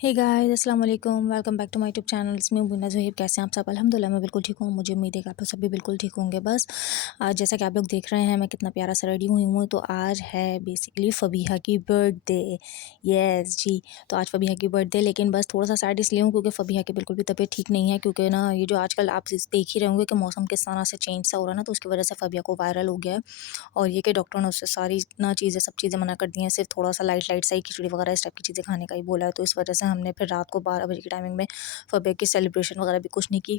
हे guys अस्सलाम वालेकुम, welcome back to my YouTube channel. इसमें मुबीना ज़ोहैब। कैसे हैं आप सब? अल्हम्दुलिल्लाह मैं बिल्कुल ठीक हूँ। मुझे उम्मीद है कि आप लोग सब भी बिल्कुल ठीक होंगे। बस आज जैसा कि आप लोग देख रहे हैं मैं कितना प्यारा सा रेडी हुई हूँ। तो आज है बेसिकली फ़बीहा की बर्थडे। यस जी। तो आज फ़बीहा की बर्थडे, लेकिन बस थोड़ा सा सैड इसलिए हूँ क्योंकि फ़बीहा की बिल्कुल भी तबीयत ठीक नहीं है। क्योंकि ना ये जो आजकल आप देख ही रहे होंगे कि मौसम किस तरह से चेंज सा हो रहा है ना, तो उसकी वजह से फ़बीहा को वायरल हो गया है। और ये कि डॉक्टर ने उससे सारी ना चीज़ें सब चीज़ें मना कर दी हैं, सिर्फ थोड़ा सा लाइट लाइट सा ही खिचड़ी वगैरह इस टाइप की चीज़ें खाने का ही बोला है। तो इस वजह से हमने फिर रात को 12 बजे की टाइमिंग में फ़बीहा की सेलिब्रेशन वगैरह भी कुछ नहीं की।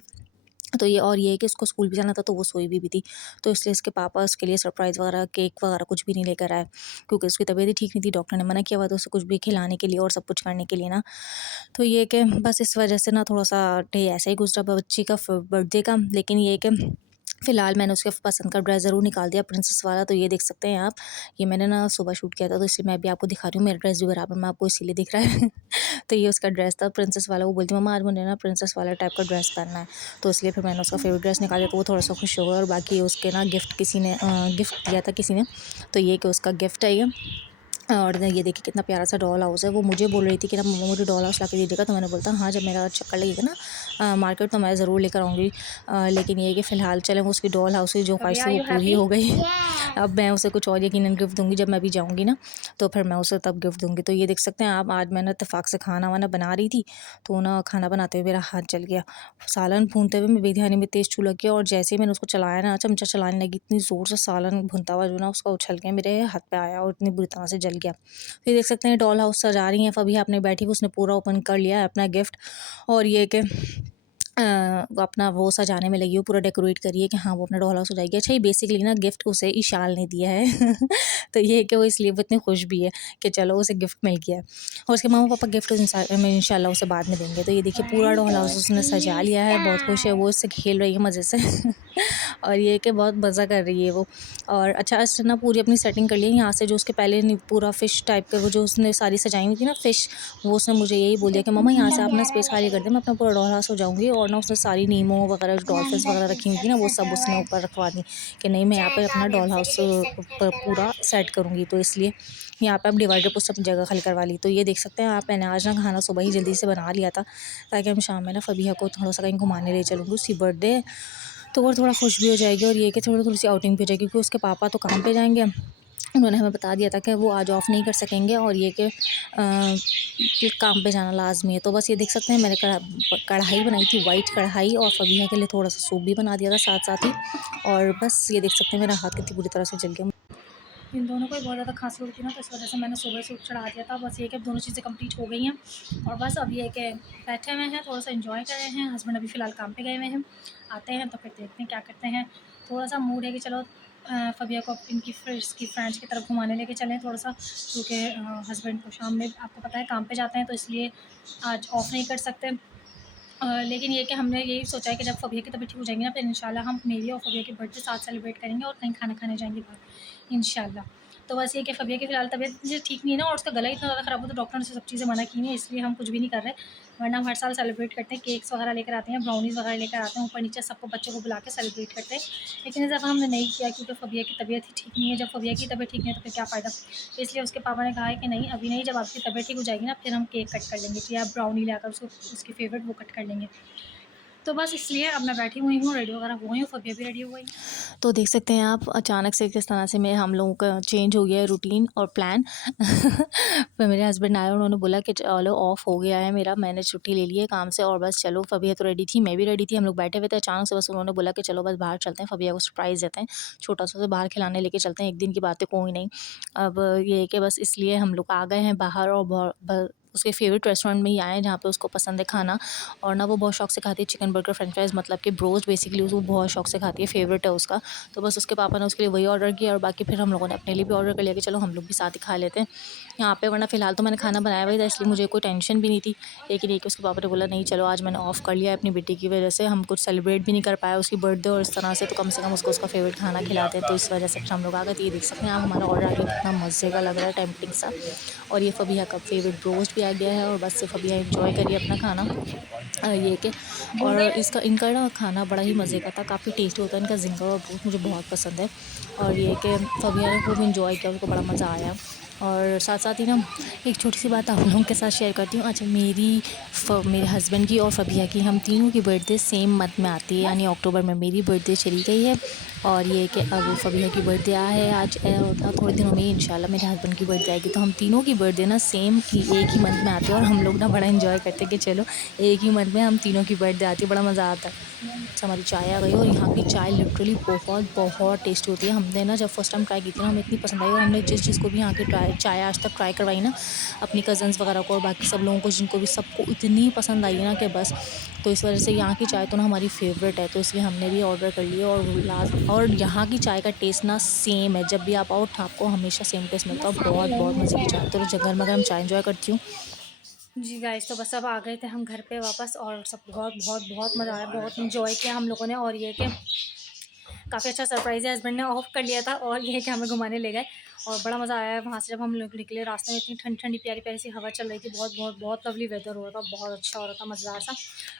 तो ये और ये है कि उसको स्कूल भी जाना था, तो वो सोई भी थी। तो इसलिए इसके पापा उसके लिए सरप्राइज़ वगैरह केक वगैरह कुछ भी नहीं लेकर आए, क्योंकि उसकी तबीयत ही ठीक नहीं थी। डॉक्टर ने मना किया हुआ था उसे कुछ भी खिलाने के लिए और सब कुछ करने के लिए ना। तो ये कि बस इस वजह से ना थोड़ा सा डे ऐसा ही गुजरा बच्ची का बर्थडे का। लेकिन ये है कि फ़िलहाल मैंने उसके पसंद का ड्रेस ज़रूर निकाल दिया, प्रिंसेस वाला। तो ये देख सकते हैं आप, ये मैंने ना सुबह शूट किया था, तो इसलिए मैं भी आपको दिखा रही हूँ। मेरा ड्रेस भी बराबर में आपको इसीलिए दिख रहा है। तो ये उसका ड्रेस था प्रिंसेस वाला। वो बोलती मम्मा आज मुझे ना प्रिंसेस वाला टाइप का ड्रेस पहनना है। तो इसलिए फिर मैंने उसका फेवरेट ड्रेस निकाल दिया, तो वो थोड़ा सा खुश हो गया। और बाकी उसके ना गिफ्ट किसी ने गिफ्ट दिया था किसी ने। तो ये कि उसका गिफ्ट है ये। और ये देखिए कितना प्यारा सा डॉल हाउस है। वो मुझे बोल रही थी कि ना मम्मा मुझे डॉल हाउस ला के दीजिएगा। तो मैंने बोलता हाँ, जब मेरा चक्कर लगेगा ना मार्केट, तो मैं ज़रूर लेकर आऊँगी। लेकिन ये है कि फ़िलहाल चले, वो उसकी डॉल हाउस की जो ख्वाहिश Abhi, थी are वो you पूरी happy? हो गई। Yeah. अब मैं उसे कुछ और यकीनन गिफ्ट दूँगी जब मैं भी जाऊँगी ना, तो फिर मैं उसे तब गिफ्ट दूँगी। तो ये देख सकते हैं आप, आज मैंने इत्तेफ़ाक से खाना वाना बना रही थी, तो ना खाना बनाते हुए मेरा हाथ जल गया। सालन भूनते हुए मैं बेध्यानी में तेज़ छू लग गया, और जैसे ही मैंने उसको चलाया ना, चमचा चलाने लगी, इतनी ज़ोर से सालन भुनता हुआ जो ना उसका उछल के मेरे हाथ पे आया और इतनी बुरी तरह से जल गया। फिर देख सकते हैं डॉल हाउस सजा रही हैं फ़बीहा अपने बैठी हुई, उसने पूरा ओपन कर लिया है अपना गिफ्ट। और ये कि वो अपना वो सजाने में लगी हो, पूरा डेकोरेट करिए कि हाँ वो अपना डॉल हाउस हो जाएगी। अच्छा, ये बेसिकली ना गिफ्ट उसे इशाल ने दिया है। तो ये है कि वो इसलिए वो इतनी खुश भी है कि चलो उसे गिफ्ट मिल गया है। और उसके मम्मा पापा गिफ्ट इंशाल्लाह उसे बाद में देंगे। तो ये देखिए पूरा One, डॉल हाउस two, उसने सजा three, लिया है, बहुत खुश है start. वो, इससे खेल रही है मज़े से। और ये है कि बहुत मज़ा कर रही है वो। और अच्छा से ना पूरी अपनी सेटिंग कर ली है। यहाँ से जो उसके पहले पूरा फ़िश टाइप का वो जो उसने सारी सजाई हुई थी ना फ़िश, वो उसने मुझे यही बोल दिया कि मम्मा यहाँ से आप ना स्पेस खाली कर दें, मैं अपना पूरा डॉल हाउस हो जाऊँगी। और ना उसने सारी नीमो वगैरह जो डॉल्फिन्स Number वगैरह रखी हुई थी ना, वो सब उसने forward. ऊपर रखवा दी कि नहीं मैं यहाँ पे Check अपना on your doll house finish पूरा सेट करूँगी। तो इसलिए यहाँ पे अब डिवाइडर पर सब जगह खाली करवा ली। तो ये देख सकते हैं आप, मैंने आज ना खाना सुबह ही जल्दी से बना लिया था, ताकि हम शाम में ना फ़बीहा को थोड़ा सा कहीं घुमाने ले चलूँगी, उसकी बर्थडे है। तो वो थोड़ा खुश भी हो जाएगी, और ये कि थोड़ी थोड़ी सी आउटिंग भी हो जाएगी, क्योंकि उसके पापा तो काम पे जाएंगे। उन्होंने हमें बता दिया था कि वो आज ऑफ़ नहीं कर सकेंगे, और ये कि काम पे जाना लाज़मी है। तो बस ये देख सकते हैं मैंने कढ़ाई बनाई थी, वाइट कढ़ाई, और फ़बीहा के लिए थोड़ा-सा सूप भी बना दिया था साथ-साथ ही। और बस ये देख सकते हैं मेरा हाथ कितनी बुरी तरह से जल गया। इन दोनों को ही बहुत ज़्यादा खाँसी हो रही थी ना, तो इस वजह से मैंने सुबह सूप चढ़ा दिया था। बस ये कि अब दोनों चीज़ें कंप्लीट हो गई हैं, और बस अब ये कि बैठे हुए हैं, थोड़ा-सा एन्जॉय कर रहे हैं। हस्बैंड अभी फ़िलहाल काम पे गए हुए हैं, आते हैं तो फिर देखते हैं क्या करते हैं। थोड़ा-सा मूड है कि चलो फ़बीहा को इनकी इसकी फ्रेंड्स की तरफ घुमाने लेके चलें थोड़ा-सा, क्योंकि हस्बैंड को शाम में आपको पता है काम पे जाते हैं, तो इसलिए आज ऑफ़ नहीं कर सकते। लेकिन ये कि हमने यही सोचा है कि जब फ़बीहा की तबीयत ठीक हो जाएगी ना, फिर इंशाल्लाह हम मेरी और फ़बीहा की बर्थडे साथ सेलिब्रेट करेंगे और कहीं खाना खाने जाएँगे बाहर इंशाल्लाह। तो बस ये कि फ़बीहा की फ़िलहाल तबीयत मुझे ठीक नहीं है ना, और उसका गला इतना ज़्यादा ख़राब हुआ, तो डॉक्टर ने सब चीज़ें मना की हैं, इसलिए हम कुछ भी नहीं कर रहे। वरना हम हर साल सेलिब्रेट करते हैं, केक्स वगैरह लेकर आते हैं, ब्राउनीज़ वगैरह लेकर आते हैं, ऊपर नीचे सबको बच्चों को बुला के सेलिब्रेट करते हैं। लेकिन इस दफ़ा हमने नहीं किया, क्योंकि फ़बीहा की तबीयत ही ठीक नहीं है। जब फ़बीहा की तबीयत ठीक नहीं है तो फिर क्या फ़ायदा। इसलिए उसके पापा ने कहा है कि नहीं अभी नहीं, जब आपकी तबीयत ठीक हो जाएगी ना, फिर हम केक कट कर लेंगे, फिर आप ब्राउनी लाकर उसको उसकी फ़ेवरेट वो कट कर लेंगे। तो बस इसलिए अब मैं बैठी हुई हूँ, रेडी वगैरह हो गई हूँ, फ़बीहा भी रेडी हो गई। तो देख सकते हैं आप, अचानक से किस तरह से मैं हम लोगों का चेंज हो गया है रूटीन और प्लान। फिर मेरे हस्बैंड आए, उन्होंने बोला कि चलो ऑफ हो गया है मेरा, मैंने छुट्टी ले ली है काम से, और बस चलो। फ़बीहा तो रेडी थी, मैं भी रेडी थी, हम लोग बैठे हुए थे। अचानक से बस उन्होंने बोला कि चलो बस बाहर चलते हैं, फ़बीहा को सरप्राइज़ देते हैं, छोटा-सा से बाहर खिलाने लेके चलते हैं, एक दिन की बात है कोई नहीं। अब ये है कि बस इसलिए हम लोग आ गए हैं बाहर, और उसके फ़ेवरेट रेस्टोरेंट में ही आए हैं जहाँ पे उसको पसंद है खाना। और ना वो बहुत शौक से खाती है चिकन बर्गर फ्रेंच फ्राइज़, मतलब कि ब्रोस्ट बेसिकली वो बहुत शौक से खाती है, फ़ेवरेट है उसका। तो बस उसके पापा ने उसके लिए वही ऑर्डर किया, और बाकी फिर हम लोगों ने अपने लिए भी ऑर्डर कर लिया कि चलो हम लोग भी साथ ही खा लेते हैं यहाँ पे। वरना फ़िलहाल तो मैंने खाना बनाया हुआ ही था, इसलिए मुझे कोई टेंशन भी नहीं थी। लेकिन ये कि उसके पापा ने बोला नहीं चलो, आज मैंने ऑफ़ कर लिया है अपनी बेटी की वजह से, हम कुछ सेलिब्रेट भी नहीं कर पाए उसकी बर्थडे और इस तरह से, तो कम से कम उसको उसका फ़ेवरेट खाना खिलाते हैं। तो इस वजह से फिर हम लोग आ गए। तो ये देख सकते हैं आप, हमारा ऑर्डर आ गया, कितना मज़े का लग रहा है, टेम्पटिंग सा। और ये फ़बीहा का फ़ेवरेट ब्रोस्ट भी आ गया है, और बस से फ़बीहा एंजॉय करिए अपना खाना। ये कि बोल और रहे हैं। इसका इनका ना खाना बड़ा ही मज़े का था, काफ़ी टेस्टी होता है इनका ज़िंगर और ब्रोस्ट, मुझे बहुत पसंद है। और ये कि फ़बीहा ने खूब एंजॉय किया, उसको बड़ा मज़ा आया। और साथ साथ ही ना एक छोटी सी बात आप लोगों के साथ शेयर करती हूँ। अच्छा, मेरे हस्बैंड की और फ़बिया की, हम तीनों की बर्थडे सेम मंथ में आती है, यानी अक्टूबर में मेरी बर्थडे चली गई है और ये कि अब फ़बिया की बर्थडे है आज, और थोड़े दिनों में ही इंशाल्लाह मेरे हस्बैंड की बर्थडे आएगी। तो हम तीनों की बर्थडे ना सेम एक ही मंथ में आती है और हम लोग ना बड़ा इन्जॉय करते हैं कि चलो एक ही मंथ में हम तीनों की बर्थडे आती है, बड़ा मज़ा आता है। अच्छा, हमारी चाय आ गई और यहाँ की चाय लिटरली बहुत बहुत टेस्टी होती है। हमने ना जब फर्स्ट टाइम ट्राई की थी ना, हमें इतनी पसंद आई और हमने जिस जिसको भी यहाँ की चाय आज तक ट्राई करवाई ना, अपनी कज़न्स वगैरह को और बाकी सब लोगों को, जिनको भी, सबको इतनी पसंद आई है ना कि बस। तो इस वजह से यहाँ की चाय तो ना हमारी फेवरेट है, तो इसलिए हमने भी ऑर्डर कर लिया। और यहाँ की चाय का टेस्ट ना सेम है, जब भी आप आओ आपको हमेशा सेम टेस्ट मिलता है, बहुत बहुत मज़े की चाय। तो गर्मा गर्म चाय इन्जॉय करती हूँ। जी गाइस, तो बस अब आ गए थे हम घर पे वापस और सब बहुत बहुत बहुत मज़ा आया, बहुत इन्जॉय किया हम लोगों ने। और ये कि काफ़ी अच्छा सरप्राइज़ है, हस्बैंड ने ऑफ कर लिया था और ये है कि हमें घुमाने ले गए और बड़ा मज़ा आया वहाँ से। जब हम लोग निकले रास्ते में इतनी ठंडी ठंडी प्यारी प्यारी सी हवा चल रही थी, बहुत बहुत बहुत लवली वेदर हो रहा था, बहुत अच्छा हो रहा था, मज़ेदार सा।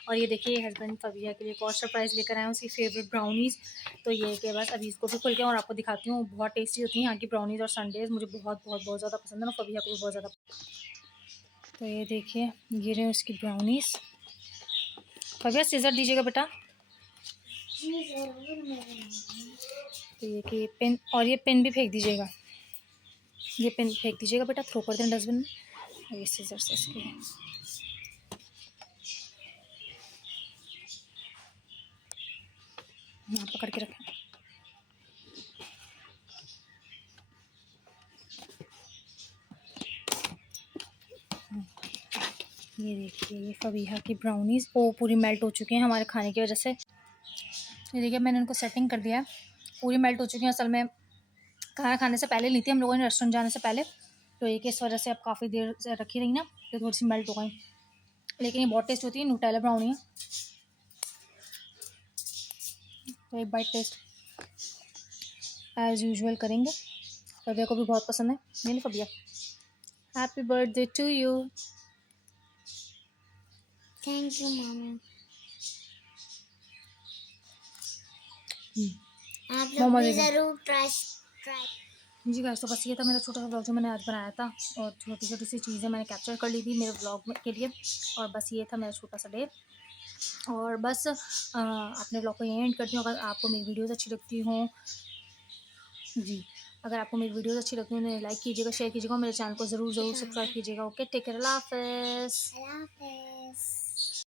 और ये देखिए हस्बैंड फ़बिया के लिए एक और सरप्राइज़ लेकर आए हैं, उसकी फेवरेट ब्राउनीज़। तो ये कि बस अभी इसको भी खुल के और आपको दिखाती हूँ। बहुत टेस्टी होती हैं यहाँ की ब्राउनीज़ और संडेज़, मुझे बहुत बहुत बहुत ज़्यादा पसंद है ना, फ़बिया को भी बहुत ज़्यादा। तो ये देखिए, ये रहे उसकी ब्राउनीज़। फ़बिया सीज़र दीजिएगा बेटा। तो ये कि पेन, और ये पेन भी फेंक दीजिएगा, ये पेन फेंक दीजिएगा बेटा, थ्रो कर देना डस्टबिन में। और ये सीजर्स इसके, यहाँ पकड़ के रखें। ये देखिए, ये फ़बिहा की ब्राउनीज़ वो पूरी मेल्ट हो चुकी हैं हमारे खाने की वजह से। ये देखिए मैंने इनको सेटिंग कर दिया है, पूरी मेल्ट हो चुकी हैं। असल में खाना खाने से पहले ली थी हम लोगों ने, रेस्टोरेंट जाने से पहले। तो ये कि इस वजह से अब काफ़ी देर से रखी रही ना, तो थोड़ी सी मेल्ट हो गई, लेकिन ये बहुत टेस्ट होती है, न्यूटेला ब्राउनी है। तो एक बाइट टेस्ट एज़ यूजुअल करेंगे, फ़बिया को भी बहुत पसंद है। नहीं फ़बिया, happy birthday to you. Thank you मामा। आप लोग भी ज़रूर ट्राई। जी गाइस, तो बस ये था मेरा छोटा सा व्लॉग जो मैंने आज बनाया था, और छोटी छोटी सी चीज़ें मैंने कैप्चर कर ली थी मेरे व्लॉग के लिए। और बस ये था मेरा छोटा सा डे। और बस अपने व्लॉग को यहीं एंड करती हूँ। अगर आपको मेरी वीडियोज़ अच्छी लगती हों, जी, अगर आपको मेरी वीडियोज़ अच्छी लगती हैं तो लाइक कीजिएगा, शेयर कीजिएगा, मेरे चैनल को ज़रूर ज़रूर सब्सक्राइब कीजिएगा। ओके, टेक केयर, अल्लाह हाफ़िज़।